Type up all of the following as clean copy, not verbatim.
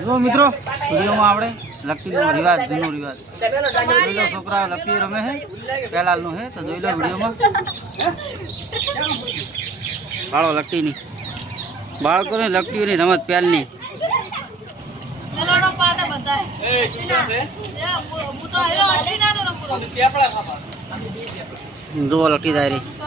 જો મિત્રો વિડીયોમાં આપણે લકીનો રિવાજ જૂનો રિવાજ જોઈ લો છોકરા લકી રમે છે પહેલાનો છે તો જોઈ લો વિડીયોમાં બાળો લકીની બાળકોને લકીની રમત પહેલની જો લકી જાય રહી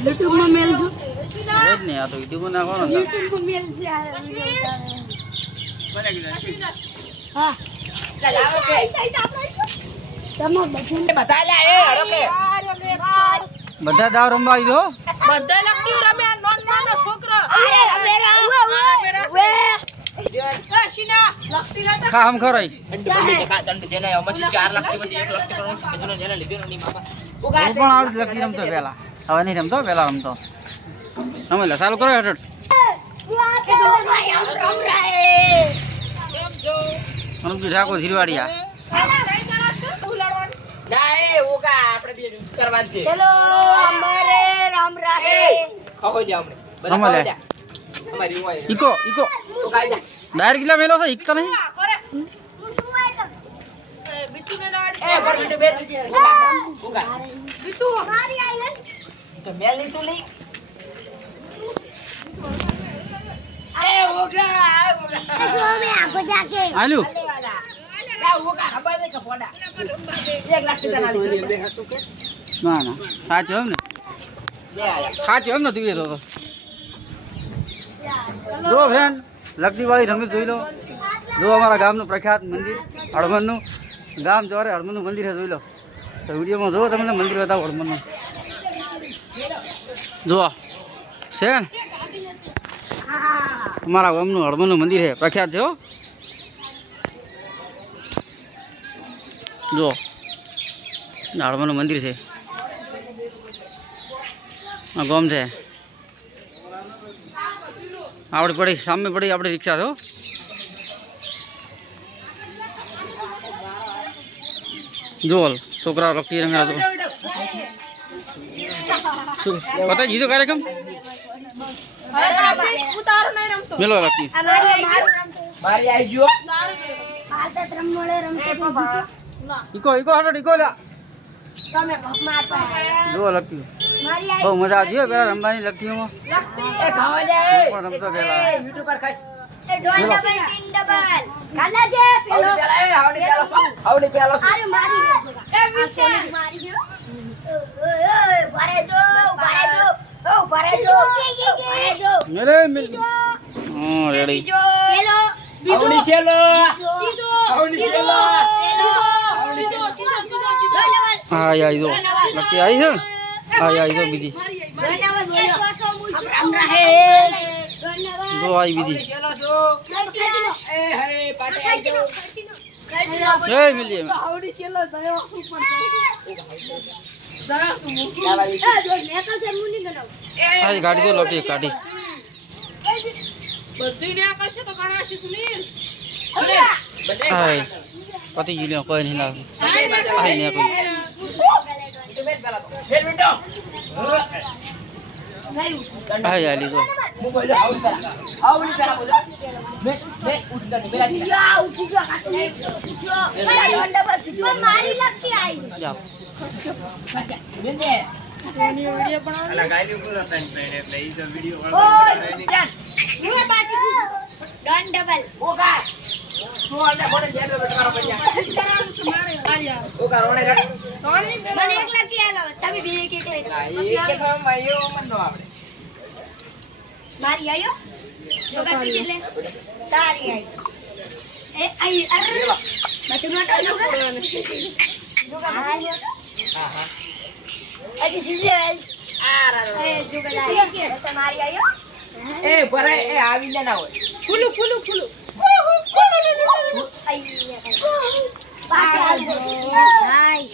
YouTube માં મેલ છો ને આ તો YouTube માં નાખવાનો YouTube માં મેલ છે હા ચાલ આવો કે તમે બધા લે એ હરો કે બધા દાવ રમવા આવી દો બધા લકી રમે નોન નાનો છોકરો ખા હમ ખરાઈ હું પણ આવડે લકી રમતો પેલા હવે નહીં રમતો પેલા રમતો રમે લે ચાલુ કરો હેઠળ રમજી ઠાકોર ઝીરવાડિયા ચલો અમારે રામ રાહે રમે લે ઈકો ઈકો ડાયર કેટલા મેલો છે ઈકતા નહીં આલ્યું ના ના સાચું એમ ને સાચું એમ ને તું એ તો જો ફ્રેન્ડ લકડીવાળી રમત જોઈ લો જો અમારા ગામનું પ્રખ્યાત મંદિર હળમનનું ગામ જોરે હળમનનું મંદિર છે જોઈ લો તો વિડીયોમાં જુઓ તમને મંદિર બતાવો હળમનનું જુઓ છે ને અમારા ગામનું હળમનનું મંદિર છે પ્રખ્યાત છે હો જુઓ હળમનનું મંદિર છે આ ગામ છે આપણે પડી સામે પડી આપણી રિક્ષા છો જોલ છોકરા લકી રમ્યા તો શું પતા જીધો કાર્યક્રમ મેલો લકી ઈકો ઈકો હાટો ઈકો લા જો લકી બહુ મજા આવતી હો પેલા રમવાની લકીઓમાં રમતો પેલા હા આવી દો લકી આવી છે આવી દો બીજી જો આવી બીજી મિલી ગાડી તો લકી ગાડી પતિ જી કોઈ નહીં લાગે આઈ ને કોઈ આઈ આલી તો મારી લકી આવી જાઓ ગન ડબલ મને એક લકી આલો તમે બે એક એક લઈ મારી આયો તો કતી કેટલે તારી આઈ એ આઈ અરે મત નોટો હા અજી સીધે એ જુગડા તમારી આયો એ ભરે એ આવી ના હોય ફૂલુ ફૂલુ ફૂલુ આઈ હાય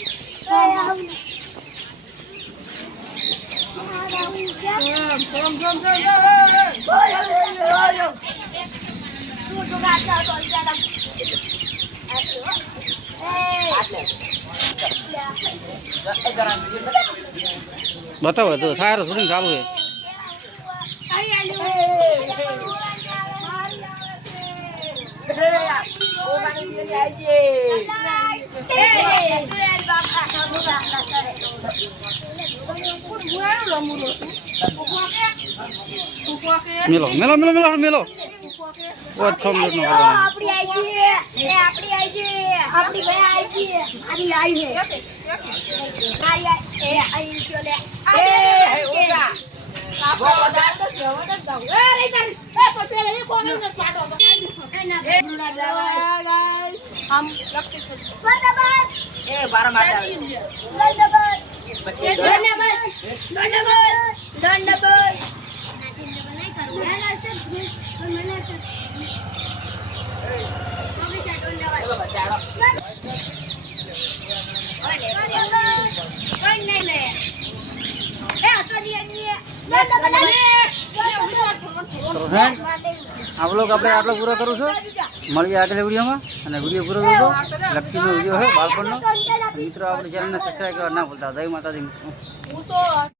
બતાવો તો થાય શૂટિંગ ચાલુ છે. મેલો મેલો મેલો મેલો મેલો ઓ 6 મિનિટ નો આપણી આઈ છે એ આપણી આઈ છે આપણી ગયા આઈ છે આની આઈ છે મારી આઈ એ આઈ છે લે आप लोग આપણે આટલો પૂરો કરું છું. મળીએ આગળ વિડીયોમાં અને વિડીયો પૂરો જોજો. લક્ષ્મીનો વિડીયો છે બાળપણનો. મિત્રો આપણી ચેનલને સબસ્ક્રાઈબ કરવા ના ભૂલતા. જય માતાજી.